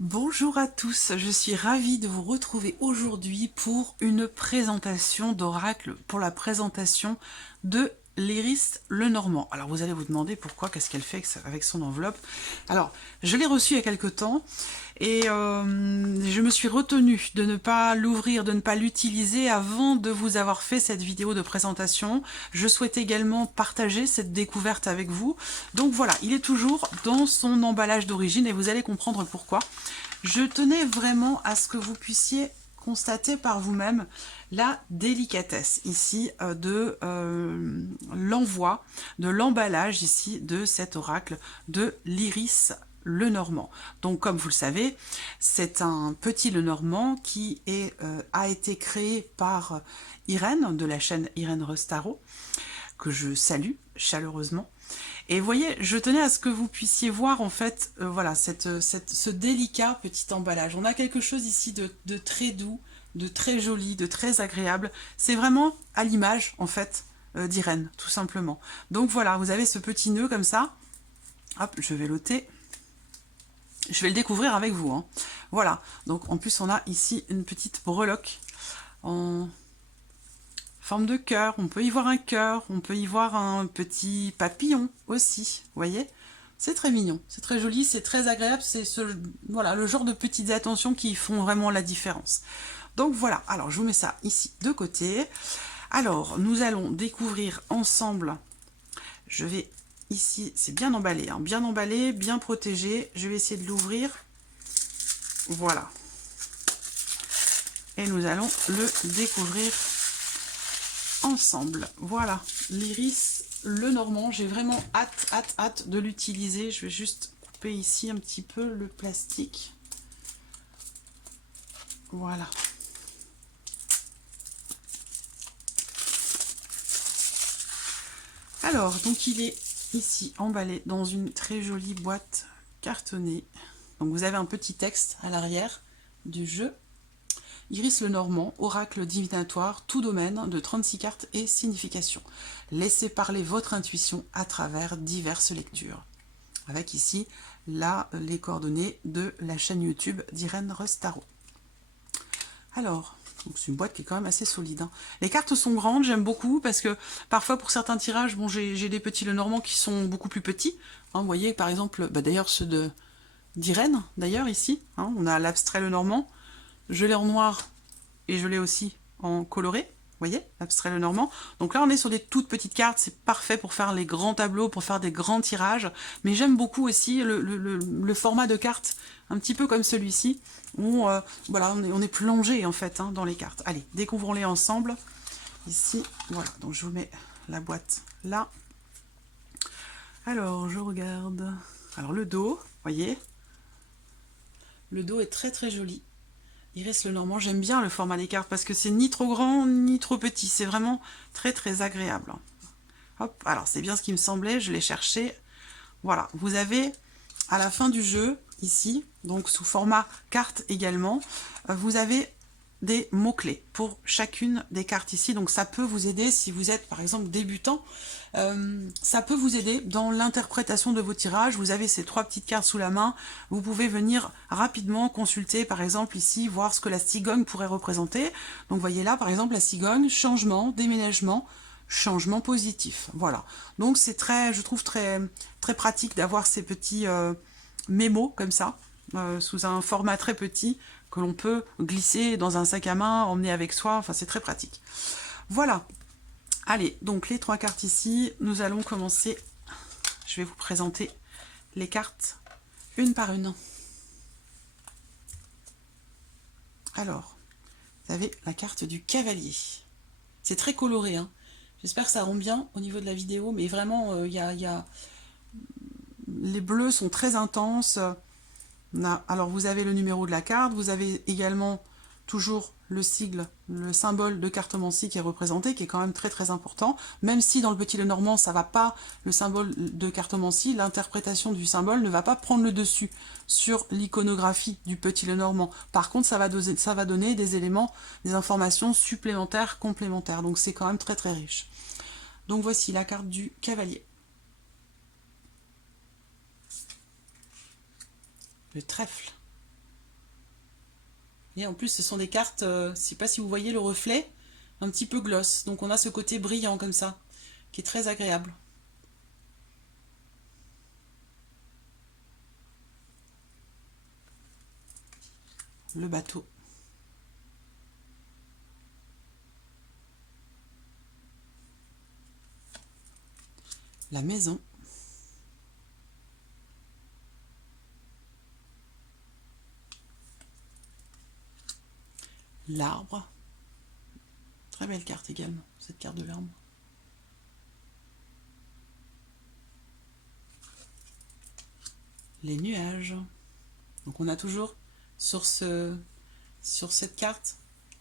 Bonjour à tous, je suis ravie de vous retrouver aujourd'hui pour une présentation d'oracle, pour la présentation de l'Iris Lenormand. Alors vous allez vous demander pourquoi, qu'est-ce qu'elle fait avec son enveloppe. Alors, je l'ai reçue il y a quelque temps et je me suis retenue de ne pas l'ouvrir, de ne pas l'utiliser avant de vous avoir fait cette vidéo de présentation. Je souhaite également partager cette découverte avec vous. Donc voilà, il est toujours dans son emballage d'origine et vous allez comprendre pourquoi. Je tenais vraiment à ce que vous puissiez constater par vous-même la délicatesse ici de l'envoi, de l'emballage ici de cet oracle de l'Iris Lenormand. Donc comme vous le savez, c'est un petit Lenormand qui a été créé par Irène de la chaîne Irène Restaro, que je salue chaleureusement. Et vous voyez, je tenais à ce que vous puissiez voir en fait, voilà, ce délicat petit emballage. On a quelque chose ici de très doux, de très joli, de très agréable. C'est vraiment à l'image en fait d'Irène, tout simplement. Donc voilà, vous avez ce petit nœud comme ça. Hop, je vais l'ôter. Je vais le découvrir avec vous, hein. Voilà, donc en plus on a ici une petite breloque en forme de cœur, on peut y voir un cœur, on peut y voir un petit papillon aussi, vous voyez? C'est très mignon, c'est très joli, c'est très agréable, c'est voilà, le genre de petites attentions qui font vraiment la différence. Donc voilà, alors je vous mets ça ici de côté. Alors, nous allons découvrir ensemble, je vais ici, c'est bien emballé, hein, bien protégé, je vais essayer de l'ouvrir, voilà. Et nous allons le découvrir ensemble. Voilà, l'Iris Lenormand. J'ai vraiment hâte de l'utiliser. Je vais juste couper ici un petit peu le plastique. Voilà. Alors, donc il est ici emballé dans une très jolie boîte cartonnée. Donc vous avez un petit texte à l'arrière du jeu. Iris Lenormand, oracle divinatoire, tout domaine de 36 cartes et significations. Laissez parler votre intuition à travers diverses lectures. Avec ici les coordonnées de la chaîne YouTube d'Irène Restaro. Alors, c'est une boîte qui est quand même assez solide, hein. Les cartes sont grandes, j'aime beaucoup, parce que parfois pour certains tirages, bon, j'ai des petits Lenormand qui sont beaucoup plus petits. Hein, vous voyez, par exemple, d'ailleurs ceux d'Irène, d'ailleurs ici, hein, on a l'abstrait Lenormand. Je l'ai en noir et je l'ai aussi en coloré, vous voyez, l'abstrait Lenormand. Donc là, on est sur des toutes petites cartes, c'est parfait pour faire les grands tableaux, pour faire des grands tirages. Mais j'aime beaucoup aussi le format de cartes, un petit peu comme celui-ci, où voilà, on est plongé en fait hein, dans les cartes. Allez, découvrons-les ensemble. Ici, voilà, donc je vous mets la boîte là. Alors, je regarde. Alors, le dos, vous voyez, le dos est très très joli. Iris Lenormand, j'aime bien le format des cartes parce que c'est ni trop grand ni trop petit, c'est vraiment très très agréable. Hop, alors c'est bien ce qui me semblait, je l'ai cherché. Voilà, vous avez à la fin du jeu, ici, donc sous format carte également, vous avez des mots-clés pour chacune des cartes ici. Donc ça peut vous aider si vous êtes par exemple débutant. Ça peut vous aider dans l'interprétation de vos tirages. Vous avez ces trois petites cartes sous la main. Vous pouvez venir rapidement consulter par exemple ici, voir ce que la cigogne pourrait représenter. Donc voyez là par exemple la cigogne, changement, déménagement, changement positif. Voilà. Donc c'est très, je trouve très, très pratique d'avoir ces petits mémos comme ça, sous un format très petit, que l'on peut glisser dans un sac à main, emmener avec soi, enfin c'est très pratique. Voilà, allez, donc les trois cartes ici, nous allons commencer, je vais vous présenter les cartes une par une. Alors, vous avez la carte du cavalier, c'est très coloré, hein. J'espère que ça rend bien au niveau de la vidéo, mais vraiment, les bleus sont très intenses. Alors vous avez le numéro de la carte, vous avez également toujours le sigle, le symbole de cartomancie qui est représenté, qui est quand même très très important, même si dans le petit Lenormand ça va pas, le symbole de cartomancie, l'interprétation du symbole ne va pas prendre le dessus sur l'iconographie du petit Lenormand. Par contre ça va donner des éléments, des informations supplémentaires, complémentaires, donc c'est quand même très très riche. Donc voici la carte du cavalier. Le trèfle. Et en plus, ce sont des cartes, je ne sais pas si vous voyez le reflet, un petit peu gloss. Donc on a ce côté brillant comme ça, qui est très agréable. Le bateau. La maison. L'arbre. Très belle carte également, cette carte de l'arbre. Les nuages. Donc on a toujours sur cette carte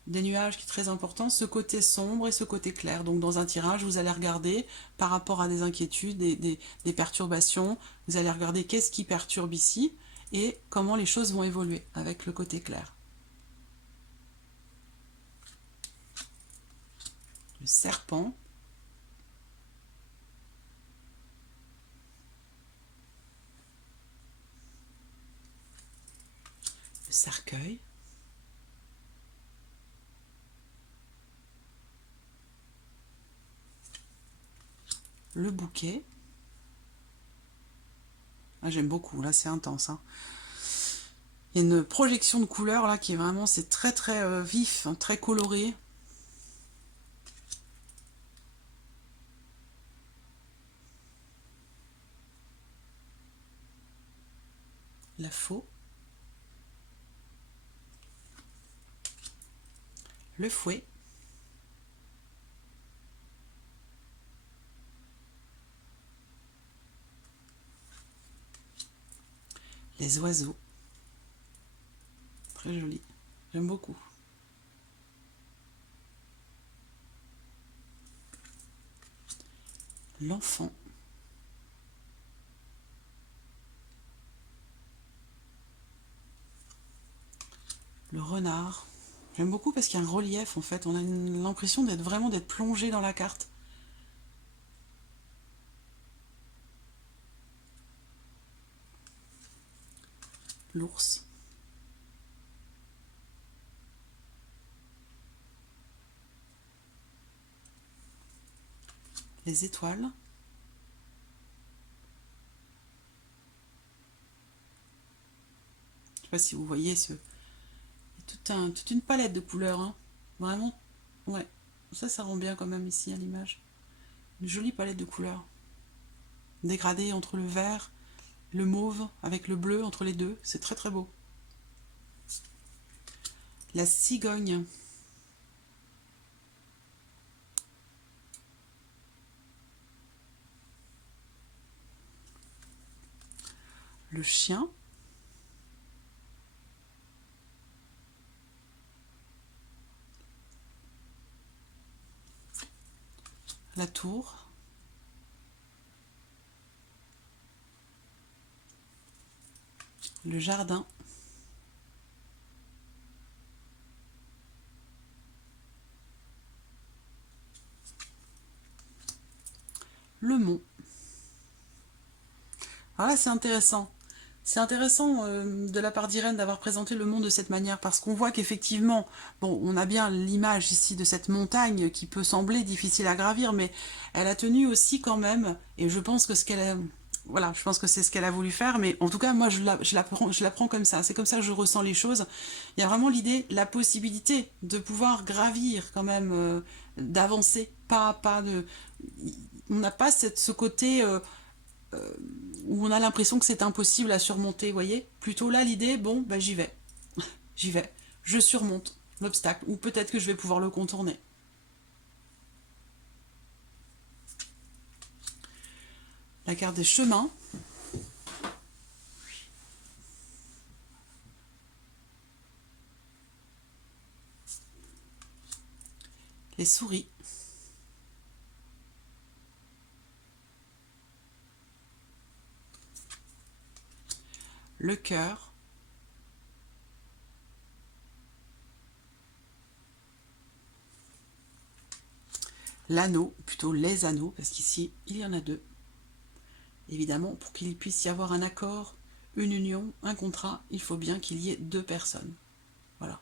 des nuages qui est très important, ce côté sombre et ce côté clair. Donc dans un tirage, vous allez regarder par rapport à des inquiétudes, des perturbations, vous allez regarder qu'est-ce qui perturbe ici et comment les choses vont évoluer avec le côté clair. Le serpent. Le cercueil. Le bouquet. Ah, j'aime beaucoup, là c'est intense. Hein. Il y a une projection de couleurs là qui est vraiment, c'est très très vif, hein, très coloré. La faux. Le fouet. Les oiseaux. Très joli. J'aime beaucoup. L'enfant. Le renard. J'aime beaucoup parce qu'il y a un relief en fait. On a l'impression d'être vraiment d'être plongé dans la carte. L'ours. Les étoiles. Je sais pas si vous voyez toute une palette de couleurs. Hein. Vraiment, ouais. Ça rend bien quand même ici à l'image. Une jolie palette de couleurs. Dégradée entre le vert, le mauve, avec le bleu entre les deux. C'est très très beau. La cigogne. Le chien. La tour. Le jardin. Le mont. Alors là, c'est intéressant. C'est intéressant de la part d'Irène d'avoir présenté le monde de cette manière, parce qu'on voit qu'effectivement, bon, on a bien l'image ici de cette montagne qui peut sembler difficile à gravir, mais elle a tenu aussi quand même, et je pense que ce qu'elle a... Voilà, je pense que c'est ce qu'elle a voulu faire, mais en tout cas, moi, je la prends comme ça. C'est comme ça que je ressens les choses. Il y a vraiment l'idée, la possibilité de pouvoir gravir quand même, d'avancer pas à pas. On n'a pas ce côté... où on a l'impression que c'est impossible à surmonter, vous voyez. Plutôt là, l'idée, bon, bah, j'y vais. J'y vais. Je surmonte l'obstacle. Ou peut-être que je vais pouvoir le contourner. La carte des chemins. Les souris. Le cœur. L'anneau, plutôt les anneaux, parce qu'ici, il y en a deux. Évidemment, pour qu'il puisse y avoir un accord, une union, un contrat, il faut bien qu'il y ait deux personnes. Voilà.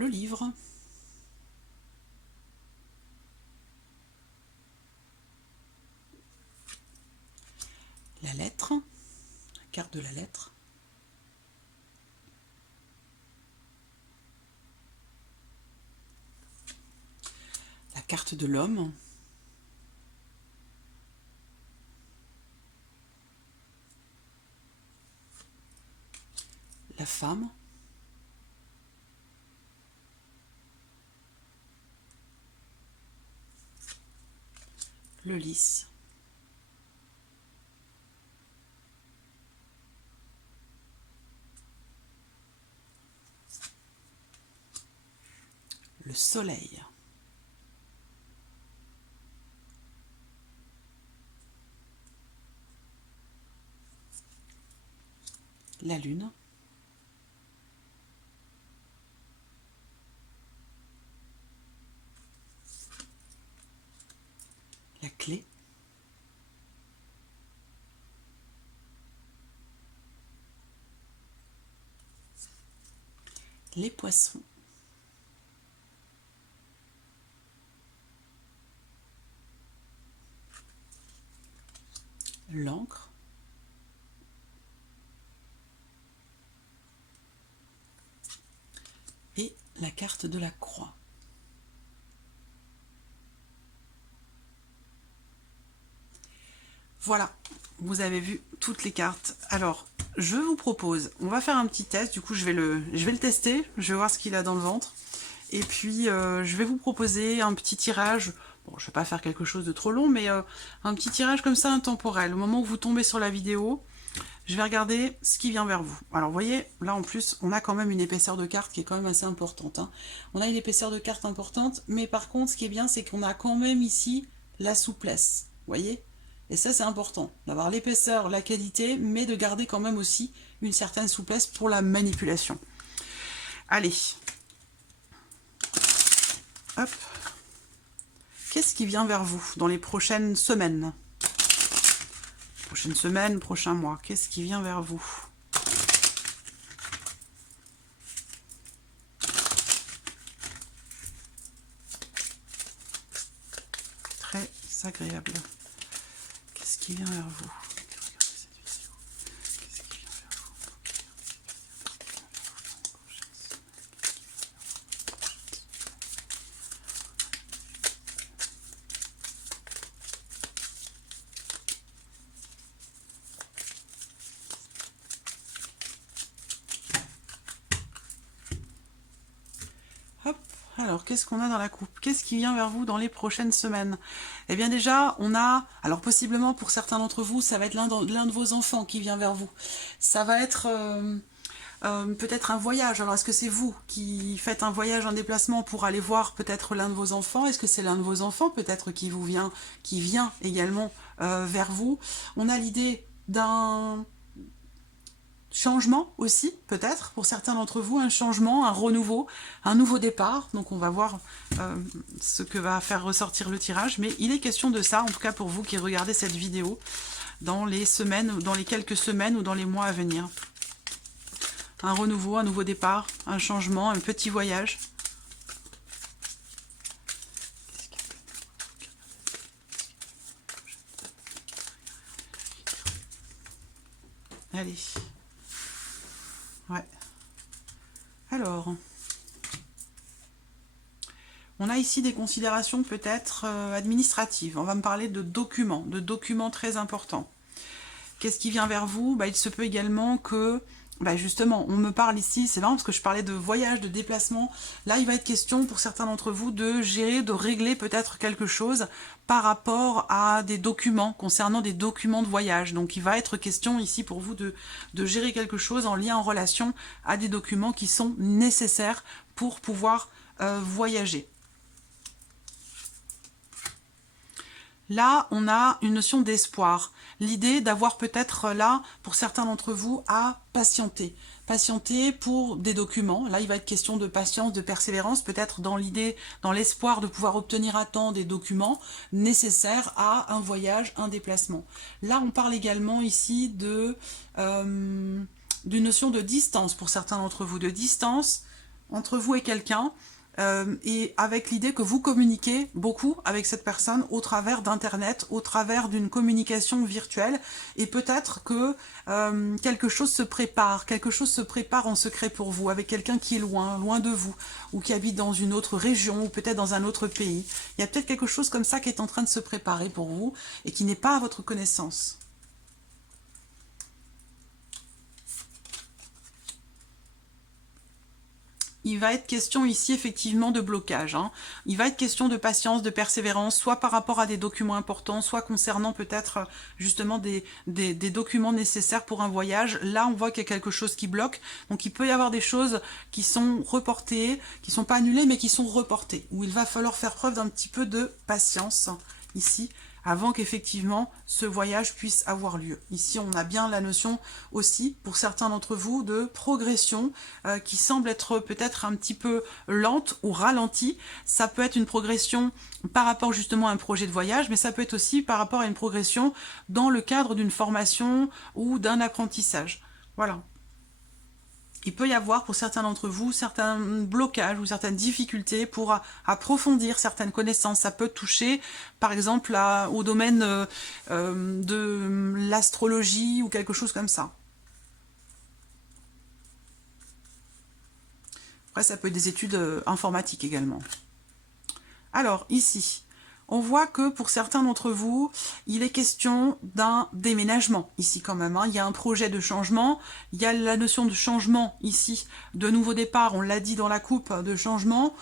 le livre, la lettre, la carte de la lettre, la carte de l'homme, la femme, le lys, le soleil, la lune, la clé, les poissons, l'encre, et la carte de la croix. Voilà, vous avez vu toutes les cartes. Alors, je vous propose, on va faire un petit test, du coup je vais le tester, je vais voir ce qu'il a dans le ventre. Et puis je vais vous proposer un petit tirage, bon je vais pas faire quelque chose de trop long, mais un petit tirage comme ça intemporel. Au moment où vous tombez sur la vidéo, je vais regarder ce qui vient vers vous. Alors vous voyez, là en plus, on a quand même une épaisseur de carte qui est quand même assez importante, hein. On a une épaisseur de carte importante, mais par contre, ce qui est bien, c'est qu'on a quand même ici la souplesse, vous voyez? Et ça, c'est important, d'avoir l'épaisseur, la qualité, mais de garder quand même aussi une certaine souplesse pour la manipulation. Allez. Hop. Qu'est-ce qui vient vers vous dans les prochaines semaines? Prochaine semaine, prochain mois, qu'est-ce qui vient vers vous? Très agréable. Qu'est-ce qui vient vers vous? Qu'est-ce qui vient vers vous? Hop, alors qu'est-ce qu'on a dans la coupe? Qu'est-ce qui vient vers vous dans les prochaines semaines? Eh bien déjà, on a, alors possiblement pour certains d'entre vous, ça va être l'un de vos enfants qui vient vers vous. Ça va être peut-être un voyage. Alors est-ce que c'est vous qui faites un voyage, un déplacement pour aller voir peut-être l'un de vos enfants? Est-ce que c'est l'un de vos enfants peut-être qui vient également vers vous? On a l'idée d'un changement aussi, peut-être, pour certains d'entre vous, un changement, un renouveau, un nouveau départ. Donc on va voir ce que va faire ressortir le tirage. Mais il est question de ça, en tout cas pour vous qui regardez cette vidéo, dans les semaines, dans les quelques semaines ou dans les mois à venir. Un renouveau, un nouveau départ, un changement, un petit voyage. Allez. Ouais. Alors, on a ici des considérations peut-être administratives. On va me parler de documents très importants. Qu'est-ce qui vient vers vous? Il se peut également que, justement, on me parle ici, c'est marrant parce que je parlais de voyage, de déplacement. Là, il va être question pour certains d'entre vous de gérer, de régler peut-être quelque chose par rapport à des documents, concernant des documents de voyage. Donc, il va être question ici pour vous de gérer quelque chose en lien, en relation à des documents qui sont nécessaires pour pouvoir voyager. Là, on a une notion d'espoir. L'idée d'avoir peut-être là, pour certains d'entre vous, à patienter. Patienter pour des documents. Là, il va être question de patience, de persévérance, peut-être dans l'idée, dans l'espoir de pouvoir obtenir à temps des documents nécessaires à un voyage, un déplacement. Là, on parle également ici d'une notion de distance pour certains d'entre vous, de distance entre vous et quelqu'un, et avec l'idée que vous communiquez beaucoup avec cette personne au travers d'Internet, au travers d'une communication virtuelle, et peut-être que quelque chose se prépare en secret pour vous, avec quelqu'un qui est loin de vous, ou qui habite dans une autre région, ou peut-être dans un autre pays. Il y a peut-être quelque chose comme ça qui est en train de se préparer pour vous, et qui n'est pas à votre connaissance. Il va être question ici effectivement de blocage. Il va être question de patience, de persévérance, soit par rapport à des documents importants, soit concernant peut-être justement des documents nécessaires pour un voyage. Là, on voit qu'il y a quelque chose qui bloque. Donc il peut y avoir des choses qui sont reportées, qui ne sont pas annulées, mais qui sont reportées, où il va falloir faire preuve d'un petit peu de patience ici, avant qu'effectivement ce voyage puisse avoir lieu. Ici, on a bien la notion aussi, pour certains d'entre vous, de progression qui semble être peut-être un petit peu lente ou ralentie. Ça peut être une progression par rapport justement à un projet de voyage, mais ça peut être aussi par rapport à une progression dans le cadre d'une formation ou d'un apprentissage. Voilà. Il peut y avoir pour certains d'entre vous certains blocages ou certaines difficultés pour approfondir certaines connaissances. Ça peut toucher par exemple au domaine de l'astrologie ou quelque chose comme ça. Après ça peut être des études informatiques également. Alors ici, on voit que pour certains d'entre vous, il est question d'un déménagement ici quand même. Il y a un projet de changement, il y a la notion de changement ici, de nouveau départ, on l'a dit dans la coupe, de changement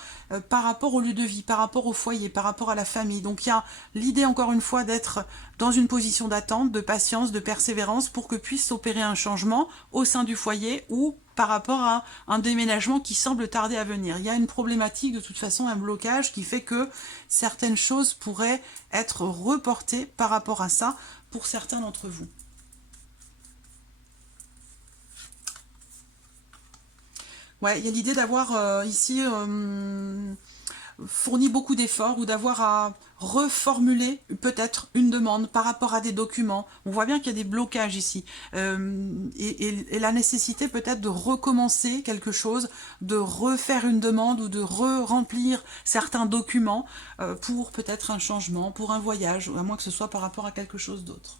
par rapport au lieu de vie, par rapport au foyer, par rapport à la famille. Donc il y a l'idée encore une fois d'être dans une position d'attente, de patience, de persévérance pour que puisse s'opérer un changement au sein du foyer ou par rapport à un déménagement qui semble tarder à venir. Il y a une problématique, de toute façon, un blocage qui fait que certaines choses pourraient être reportées par rapport à ça pour certains d'entre vous. Ouais, il y a l'idée d'avoir ici fourni beaucoup d'efforts ou d'avoir à reformuler peut-être une demande par rapport à des documents. On voit bien qu'il y a des blocages ici et la nécessité peut-être de recommencer quelque chose, de refaire une demande ou de remplir certains documents pour peut-être un changement, pour un voyage, à moins que ce soit par rapport à quelque chose d'autre.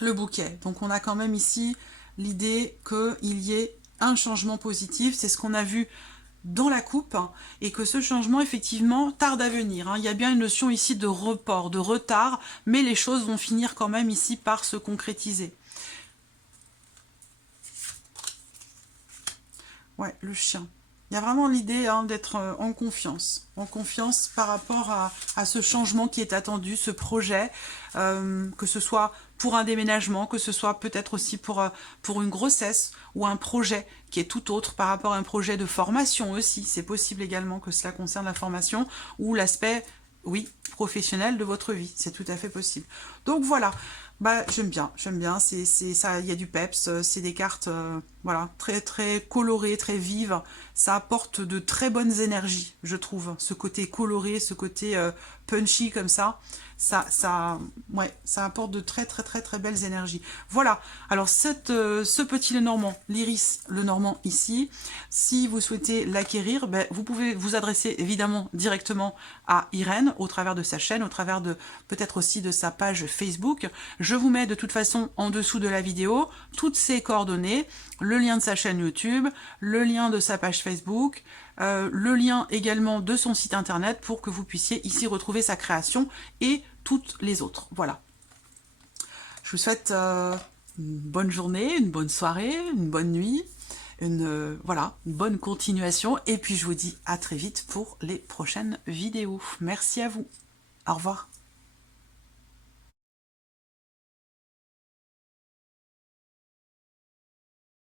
Le bouquet. Donc on a quand même ici l'idée qu'il y ait un changement positif. C'est ce qu'on a vu dans la coupe et que ce changement effectivement tarde à venir. Il y a bien une notion ici de report, de retard, mais les choses vont finir quand même ici par se concrétiser. Ouais, le chien. Il y a vraiment l'idée d'être en confiance par rapport à ce changement qui est attendu, ce projet, que ce soit pour un déménagement, que ce soit peut-être aussi pour une grossesse ou un projet qui est tout autre par rapport à un projet de formation aussi. C'est possible également que cela concerne la formation ou l'aspect, oui, professionnel de votre vie. C'est tout à fait possible. Donc voilà. Bah, j'aime bien, c'est ça, il y a du peps, c'est des cartes voilà, très très colorées, très vives, ça apporte de très bonnes énergies, je trouve, ce côté coloré, ce côté punchy comme ça apporte de très très très très belles énergies. Voilà, alors ce petit Lenormand, l'iris Lenormand ici, si vous souhaitez l'acquérir, ben, vous pouvez vous adresser évidemment directement à Irène, au travers de sa chaîne, au travers de peut-être aussi de sa page Facebook. Je vous mets de toute façon en dessous de la vidéo toutes ses coordonnées, le lien de sa chaîne YouTube, le lien de sa page Facebook, le lien également de son site internet pour que vous puissiez ici retrouver sa création et toutes les autres. Voilà. Je vous souhaite une bonne journée, une bonne soirée, une bonne nuit, voilà, une bonne continuation et puis je vous dis à très vite pour les prochaines vidéos. Merci à vous. Au revoir.